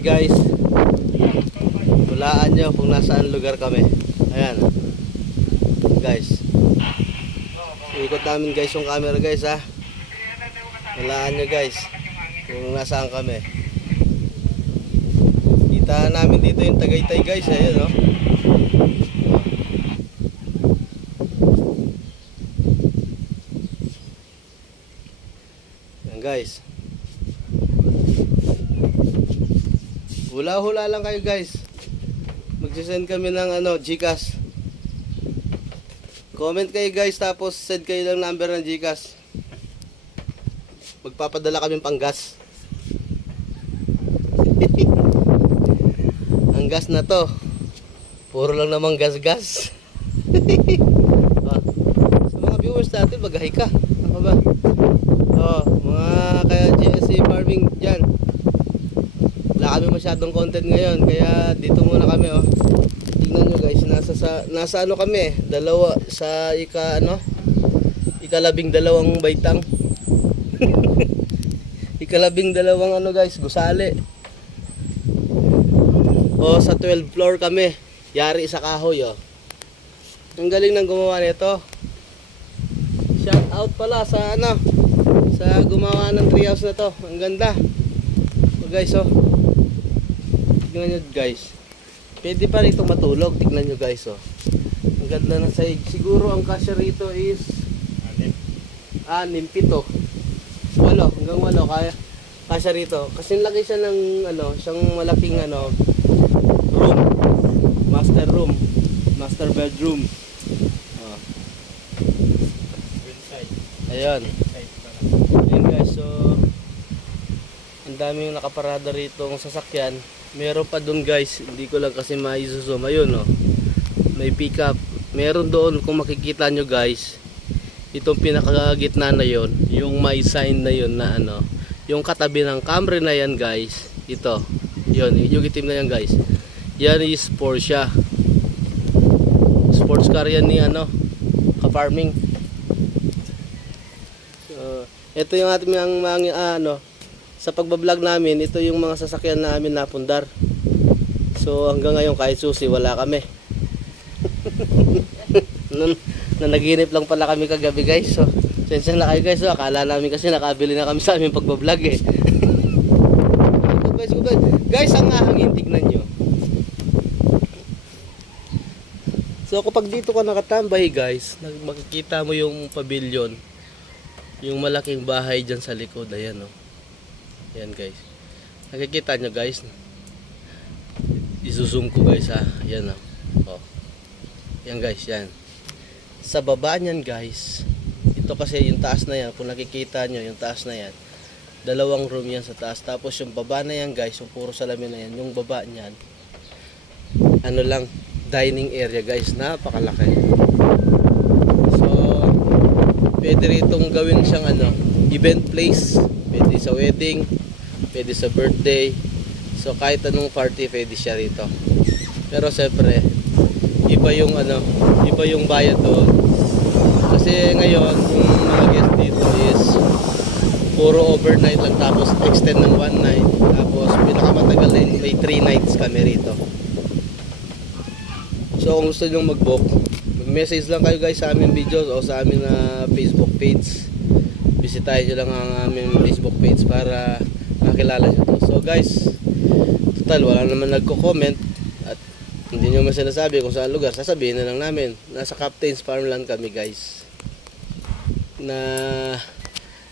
Guys, hulaan nyo kung nasaan lugar kami. Ayan guys, ikot namin guys yung camera guys ha. Hulaan nyo guys kung nasaan kami. Kita namin dito yung Tagaytay guys. Ayan o. Ayan guys, hula-hula lang kayo guys. Magsisend kami ng GCash. Comment kayo guys, tapos send kayo ng number ng GCash. Magpapadala kami pang gas. Ang gas na to, puro lang namang gas-gas. Sa mga viewers natin, mag-hi ka. Ano ba? Mga kaya GSC farming dyan, wala kami masyadong content ngayon, kaya dito muna kami Tingnan nyo guys, nasa ano kami, dalawa sa ika-12 baitang. Ika-12 guys, gusali. Sa 12th floor kami, yari sa kahoy Ang galing ng gumawa nito. Shout out pala sa sa gumawa ng treehouse na to. Ang ganda. Guys tignan nyo guys, pwede pa rito matulog. Tignan nyo guys ang ganda ng sahig. Siguro ang kasya rito is 6, 7, 8 hanggang 8 kaya kasya rito, kasi laki siya ng siyang malaking room, master bedroom. Ayan guys, ang daming nakaparada rito ng sasakyan. Meron pa doon guys, hindi ko lang kasi ma-zoom. Ayun may pick up. Meron doon, kung makikita nyo guys, itong pinakagitna na yon, yung may sign na yon na yung katabi ng Camry na yan guys. Ito, yon, yung itim na yan guys, yan is Porsche. Sports car yan ni ka-farming. Ito yung ating mga sa pagbablog namin, ito yung mga sasakyan namin napundar. So hanggang ngayon kahit susi wala kami. Nanaginip lang pala kami kagabi guys. So sensya na kayo guys. Akala namin kasi nakabili na kami sa aming pagbablog guys, ang ahangin, tignan nyo. So kapag dito ka nakatambay guys, makikita mo yung pavilion, yung malaking bahay dyan sa likod. Ayan Ayan guys, nakikita nyo guys, izoom ko guys Ayan Yan guys, yan sa baba nyan guys. Ito kasi yung taas na yan, kung nakikita nyo yung taas na yan, 2 room yan sa taas. Tapos yung baba na yan guys, yung puro salamin na yan, yung baba nyan dining area guys, napakalaki. So pwede ritong gawin siyang event place. Pwede sa wedding, pwede sa birthday. So kahit anong party pwede siya rito. Pero siyempre iba yung bayad doon. Kasi ngayon yung mga guest dito is puro overnight lang, tapos extend ng 1 night. Tapos pinakamatagal may 3 nights kami rito. So kung gusto nyo mag-book, mag-message lang kayo guys sa aming videos o sa aming Facebook page. Bisitahin nyo lang ang aming Facebook page para makilala nyo to. So guys, total wala naman nagko-comment at hindi nyo man sinasabi kung saan lugar, sasabihin na lang namin. Nasa Captain's Farmland kami guys, na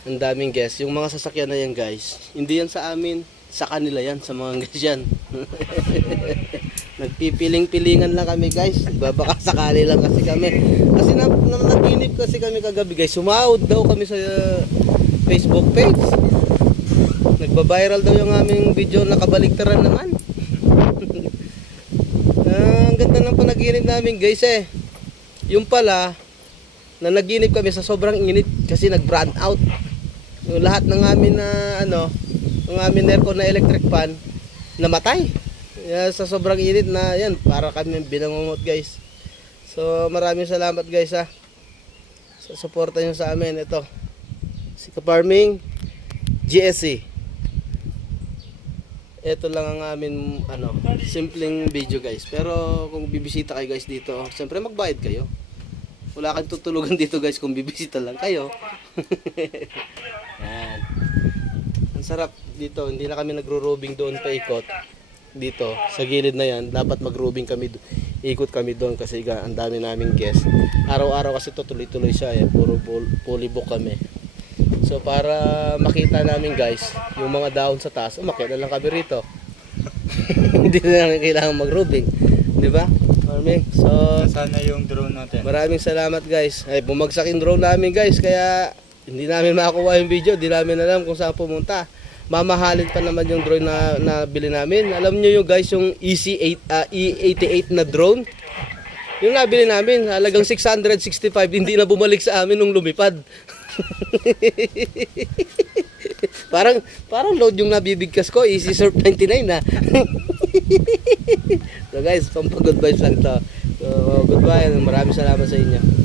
ang daming guests. Yung mga sasakyan na yan guys, hindi yan sa amin, sa kanila yan, sa mga guys yan. Nagpipiling-pilingan lang kami guys, babaka sakali lang kasi kami. Kasi naginip kasi kami kagabi guys, sumahod daw kami sa Facebook page. Nagba-viral daw yung aming video, nakabaligtaran naman. Ang ganda ng panaginip namin guys Yung pala, na naginip kami sa sobrang init kasi nag-brand out. Yung lahat ng amin ng amin aircon na electric fan namatay. Sa sobrang init na yan, para kami binangungot guys. So maraming salamat guys sa suporta nyo sa amin. Ito, si Ka-Farming GSC. ito lang ang amin simpleng video guys. Pero kung bibisita kayo guys dito, siyempre magbayad kayo. Wala kang tutulugan dito guys kung bibisita lang kayo. Yan. Ang sarap dito, hindi na kami nagro-robing doon pa ikot. Dito, sa gilid na yan, dapat mag-robing kami, ikot kami doon kasi ang dami naming guest. Araw-araw kasi to tuloy-tuloy siya puro fully book kami. So para makita namin guys, yung mga dahon sa taas, umakyat na lang kami rito. Hindi na lang kailangan mag-robing, di ba? So sana yung drone natin. Maraming salamat guys. Ay bumagsak yung drone namin guys, kaya hindi namin makakuha yung video, di namin alam kung saan pumunta. Mamahalin pa naman yung drone na bili namin. Alam niyo yung guys, yung E88 na drone. Yung nabili namin, halagang 665, hindi na bumalik sa amin nung lumipad. parang load yung nabibigkas ko, Easy Surf 99 na. So guys, pampag-good vibes lang to. So goodbye, maraming salamat sa inyo.